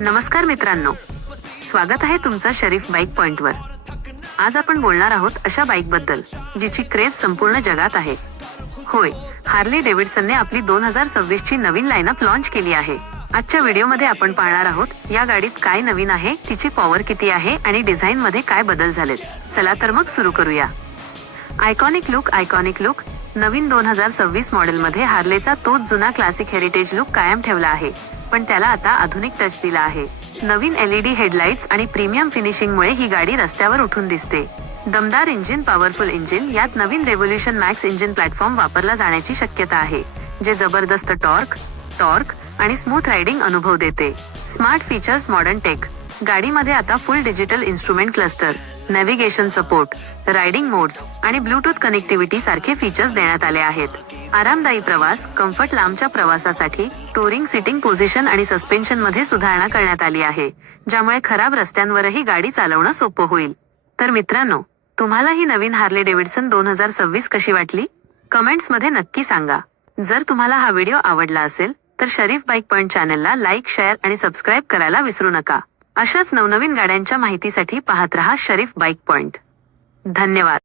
नमस्कार मित्रांनो, स्वागत आहे तुमचं शरीफ बाईक पॉइंटवर। आज आपण बोलणार आहोत अशा बाईक बद्दल जिची क्रेज संपूर्ण जगात आहे। होय, हार्ले डेव्हिडसनने आपली 2026 ची नवीन लाईनअप लॉन्च केली आहे। आजच्या व्हिडिओमध्ये आपण पाहणार आहोत या गाडीत काय नवीन आहे, तिची पॉवर किती आहे आणि डिझाइन मध्ये काय बदल झालेत। चला तर मग सुरू करूया। आयकॉनिक लुक नवीन 2026 मॉडेल मध्ये हार्लेचा तोच जुना क्लासिक हेरिटेज लुक कायम ठेवला आहे, पण त्याला आता आधुनिक टच दिला आहे। नवीन एलईडी हेडलाइट्स आणि प्रीमियम फिनिशिंग मुळे ही गाडी रस्त्यावर उठून दिसते। दमदार इंजिन, पॉवरफुल इंजिन, यात नवीन रेव्होल्यूशन मॅक्स इंजिन प्लॅटफॉर्म वापरला जाण्याची शक्यता आहे, जे जबरदस्त टॉर्क आणि स्मूथ रायडिंग अनुभव देते। स्मार्ट फीचर्स, मॉडर्न टेक, गाडीमध्ये आता फुल digital instrument cluster, navigation support, riding modes आणि ब्लूटूथ कनेक्टिव्हिटी सारखे फीचर्स देण्यात आले आहेत। आरामदायी प्रवास, कम्फर्ट, लांबच्या प्रवासासाठी टूरिंग सीटिंग पोझिशन आणि सस्पेन्शन मध्ये सुधारणा करण्यात आली आहे, ज्यामुळे खराब रस्त्यांवरही गाडी चालवणं सोपं होईल। तर मित्रांनो, तुम्हाला ही नवीन हार्ले डेव्हिडसन 2026 कशी वाटली? कमेंट्स मध्ये नक्की सांगा। जर तुम्हाला हा व्हिडिओ आवडला असेल तर शरीफ बाईक पॉइंट चॅनलला लाईक, शेअर आणि सबस्क्राईब करायला विसरू नका। अशाच नवनवीन गाड्यांच्या माहितीसाठी पाहत रहा शरीफ बाईक पॉइंट। धन्यवाद।